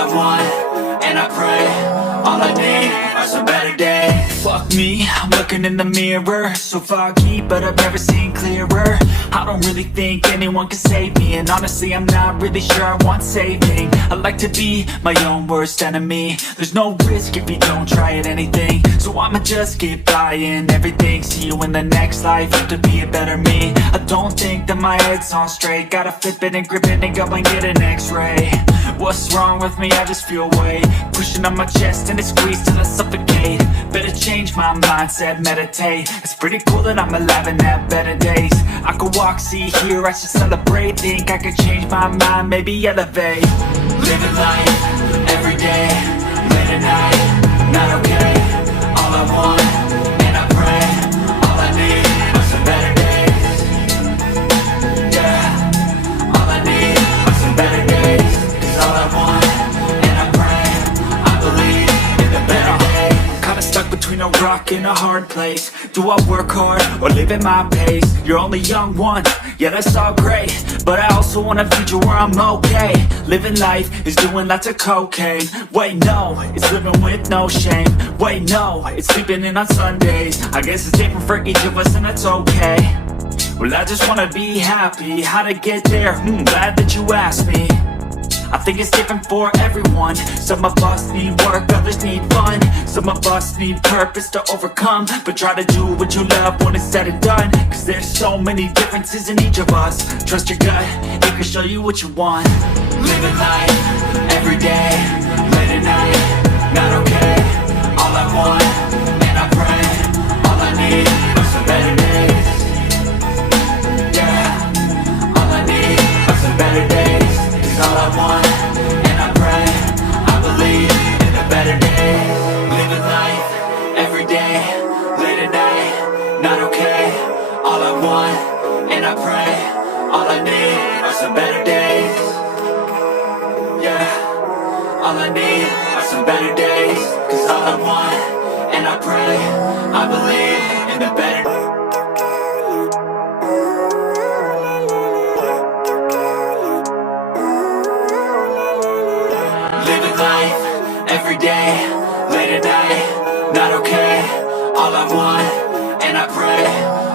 I want, and I pray, all I need are some better days. Fuck me, I'm looking in the mirror, so foggy, but I've never seen clearer. I don't really think anyone can save me, and honestly I'm not really sure I want saving. I like to be my own worst enemy. There's no risk if you don't try at anything, so I'ma just keep buying everything. See you in the next life, have to be a better me. I don't think that my head's on straight, gotta flip it and grip it and go and get an x-ray. What's wrong with me? I just feel weight pushing on my chest and it squeezes till I suffocate. Better change my mindset, meditate. It's pretty cool that I'm alive and have better days. I could walk, see, hear, I should celebrate. Think I could change my mind, maybe elevate. Living life, every day, late at night, not okay. All I want, and I pray, all I need are some better days. Yeah, all I need are some better days. Cause all I want, and I pray, I believe in the better days. Kinda stuck between a rock and a hard place. Do I work hard or live at my pace? You're only young once, yeah that's all great, but I also want a future where I'm okay. Living life is doing lots of cocaine. Wait no, it's living with no shame. Wait no, it's sleeping in on Sundays. I guess it's different for each of us and that's okay. Well I just wanna be happy. How to get there? Glad that you asked me. I think it's different for everyone. Some of us need work, others need fun. Some of us need purpose to overcome. But try to do what you love when it's said and done. Cause there's so many differences in each of us. Trust your gut, it can show you what you want. Living life, every day, late at night, not okay. All I want, and I pray, all I need are some better days. Yeah, all I need are some better days. All I want, and I pray, I believe in a better day. Living life, every day, late at night, not okay. All I want, and I pray, all I need are some better days. Yeah, all I need are some better days. Cause all I want, and I pray, I believe in a better day. Every day, late at night, not okay. All I want, and I pray,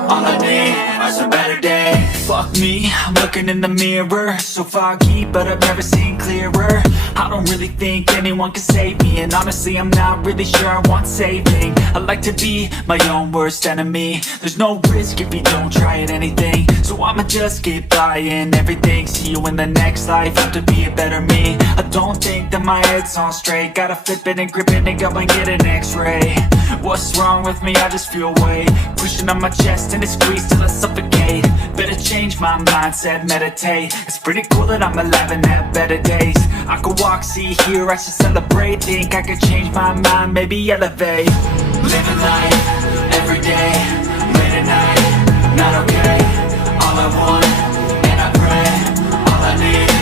all I need are some better days. Fuck me, I'm looking in the mirror, so foggy, but I've never seen clearer. I don't really think anyone can save me, and honestly I'm not really sure I want saving. I like to be my own worst enemy. There's no risk if you don't try at anything, so I'ma just keep buying everything. See you in the next life, have to be a better me. I don't think that my head's on straight, gotta flip it and grip it and go and get an x-ray. What's wrong with me? I just feel weight pushing on my chest and it squeezes till I suffocate. Better change my mindset, meditate. It's pretty cool that I'm alive and have better days. I could walk, see, hear, I should celebrate. Think I could change my mind, maybe elevate. Living life, every day, late at night, not okay. All I want, and I pray, all I need